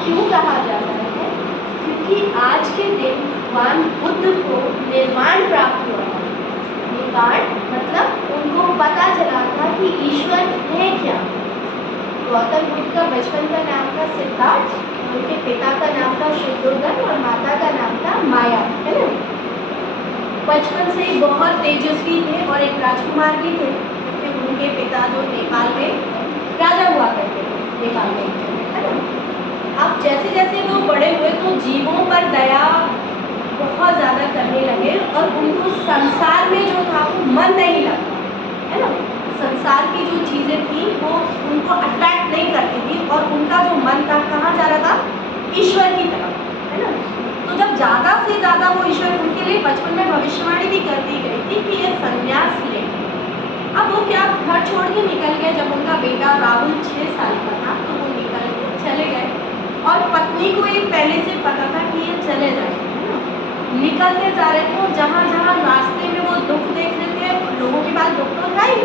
क्यों कहा जाता है? क्योंकि आज के दिन भगवान बुद्ध को निर्वाण प्राप्त हुआ था। निर्वाण मतलब उनको पता चला था कि ईश्वर है क्या। गौतम बुद्ध का बचपन का नाम था सिद्धार्थ, उनके पिता का नाम था शुद्धोधन और माता का नाम था माया, है ना। बचपन से ही बहुत तेजस्वी थे और एक राजकुमार भी थे। उनके पिता जो नेपाल में राजा हुआ करते थे, नेपाल में, है ना। अब जैसे जैसे वो बड़े हुए तो जीवों पर दया बहुत ज़्यादा करने लगे और उनको संसार में जो था वो मन नहीं लगता, है ना। संसार की जो चीज़ें थी वो उनको अट्रैक्ट नहीं करती थी और उनका जो मन था कहाँ जा रहा था? ईश्वर की तरफ, है ना। तो जब ज़्यादा से ज़्यादा वो ईश्वर उनके लिए बचपन में भविष्यवाणी भी कर दी गई थी कि ये संन्यास ले। अब वो क्या घर छोड़ के निकल गए। जब उनका बेटा राहुल 6 साल का था तो वो निकल के चले गए और पत्नी को ये पहले से पता था कि ये चले जाएंगे, है ना। निकलते जा रहे थे और जहाँ जहाँ रास्ते में वो दुख देख रहे थे, लोगों के पास दुख तो था ही,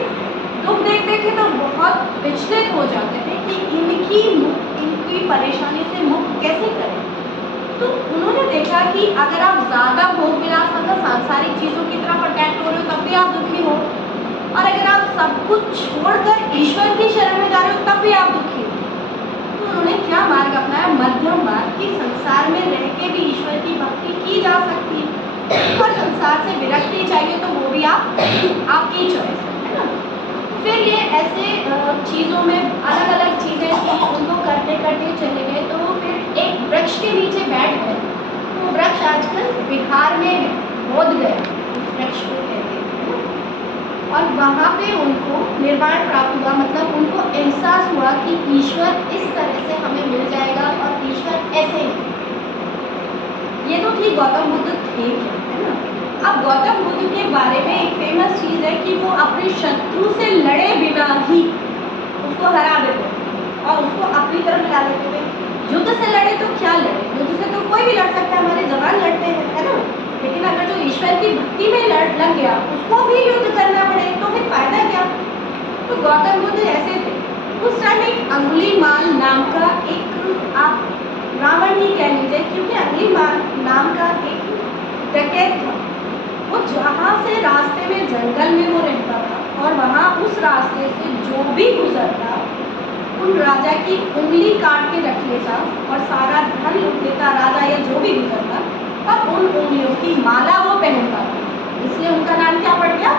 दुख देख देख के तो बहुत विचलित हो जाते थे कि इनकी परेशानी से मुक्त कैसे करें। तो उन्होंने देखा कि अगर आप ज़्यादा भोग विलास मतलब सांसारिक चीज़ों की तरफ अटैच हो रहे हो तब भी आप दुखी हो, और अगर आप सब कुछ छोड़कर ईश्वर की शरण में जा रहे हो तब भी आप दुखी हो। तो उन्होंने क्या मार्ग अपनाया? मध्यम मार्ग, कि संसार में रह के भी ईश्वर की भक्ति की जा सकती है और संसार से विरक्ति चाहिए तो वो भी आपकी चॉइस है ना। फिर ये ऐसे चीज़ों में अलग अलग चीज़ें थी, उनको करते करते चले गए। तो वो फिर एक वृक्ष के नीचे बैठ गए। तो वृक्ष आजकल बिहार में है, बोध गया उस वृक्ष को कहते हैं। और वहाँ पे उनको निर्वाण प्राप्त हुआ, मतलब उनको एहसास हुआ कि ईश्वर इस तरह से हमें मिल जाएगा और ईश्वर ऐसे ही। ये तो थी गौतम बुद्ध थे क्या, है ना। अब गौतम बुद्ध के बारे में एक फेमस चीज़ है कि वो अपने शत्रु से लड़े बिना ही उसको हरा देते और उसको अपनी तरफ ला लेते थे। युद्ध से लड़े तो क्या लड़े, युद्ध से तो कोई भी लड़ सकता है, हमारे जवान लड़ते हैं, है ना। लेकिन अगर जो ईश्वर की भक्ति में लग गया उसको भी युद्ध करना पड़े तो फिर फायदा क्या। तो गौतम बुद्ध ऐसे थे। उस टाइम एक अंगुलीमाल नाम का एक, आप रावण ही कह लीजिए, क्योंकि अंगुलीमाल नाम का एक डकैत था। वो जहाँ से रास्ते में जंगल में वो रहता था और वहाँ उस रास्ते से जो भी गुजरता उन राजा की उंगली काट के रख लेता और सारा धन लूट लेता राजा या जो भी गुजरता, और उन उंगलियों की माला वो पहनता था। इसलिए उनका नाम क्या पड़ गया?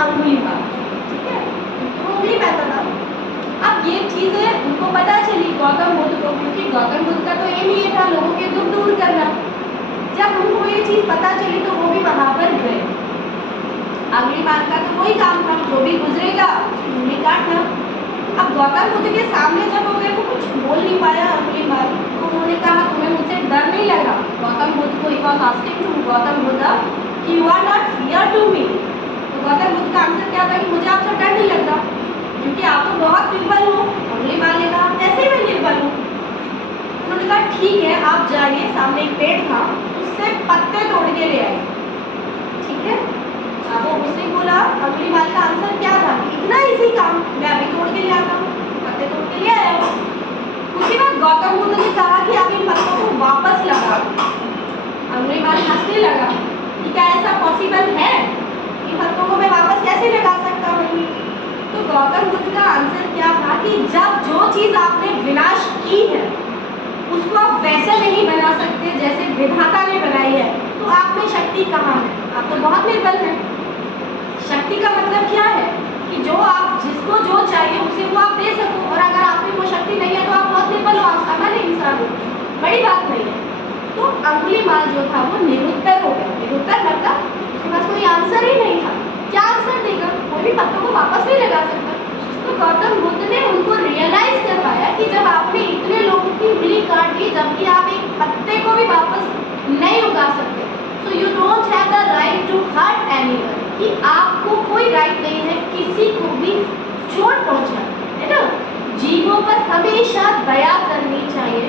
अंगुलीमाल, ठीक है। तो उंगली पहनता था। अब ये चीज़ें उनको पता चली गौतम बुद्ध को, क्योंकि गौतम बुद्ध का तो एम ये था लोगों के दुख दूर करना। जब उनको ये चीज़ पता चली तो वो भी वहाँ पर गए। अंगुलीमाल का तो वही काम था, जो भी गुजरेगा उंगली काटना। अब गौतम बुद्ध के सामने जब हो गए वो कुछ बोल नहीं पाया अंगुलीमाल, तो उन्होंने कहा तुम्हें मुझसे डर नहीं लगा? गौतम बुद्ध को he was asking to Gautam Buddha कि you are not fear to me. तो गौतम बुद्ध का आंसर क्या था कि मुझे आपसे डर नहीं लगता, क्योंकि आप तो बहुत निर्बल हो। अंगुलीमाल ने कहा कैसे मैं निर्बल हूँ? उन्होंने कहा ठीक है आप जाइए, सामने एक पेड़ था उससे पत्ते तोड़ के ले आए, ठीक है। अब वो उसने बोला, अंगुलीमाल का आंसर क्या था? इतना इजी काम, मैं अभी तोड़ के ले आता हूँ। पत्ते तोड़ के ले आया। उसके बाद गौतम बुद्ध ने कहा कि आप इन पत्तों को वापस लगा। अंगुलीमाल हंसने लगा कि क्या ऐसा पॉसिबल है? इन पत्तों को मैं वापस कैसे लगा सकता हूँ? तो गौतम बुद्ध का आंसर क्या था कि जब जो चीज़ आपने विनाश की है उसको आप वैसे नहीं बना सकते जैसे विधाता ने बनाई है, तो आप में शक्ति कहाँ है? आप तो बहुत निर्बल हैं। शक्ति का मतलब क्या है कि जो आप जिसको जो चाहिए उसे वो आप दे सको, और अगर आप में वो शक्ति नहीं है तो आप बहुत निर्बल हो, आप सामान्य इंसान हो, बड़ी बात नहीं है। तो अंगुलीमाल जो था वो निरुत्तर हो गया। निरुत्तर मतलब उसके पास कोई आंसर ही नहीं था। क्या आंसर देगा? कोई भी पत्तों को वापस नहीं लगा सकता। तो गौतम बुद्ध ने उनको रियलाइज करवाया कि जब आपने इतने लोगों की उंगली काट दी जबकि आप एक पत्ते को भी वापस नहीं उगा सकते, तो you don't have the right to hurt anyone, कि आपको कोई राइट नहीं है किसी को भी चोट पहुंचाना, है ना। जीवों पर हमेशा दया करनी चाहिए।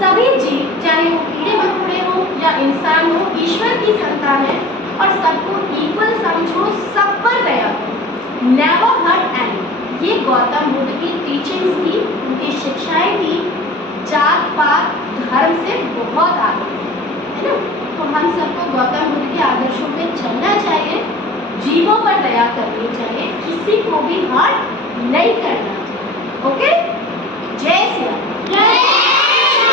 सभी जीव, चाहे वो कीड़े मकोड़े हो या इंसान हो, ईश्वर की संतान है और सबको इक्वल समझो, सब पर दया करो। Never hurt anyone. ये गौतम बुद्ध की टीचिंग्स थी, उनकी शिक्षाएं थी। जात पात जीवों पर दया करनी चाहिए, किसी को भी हर्ट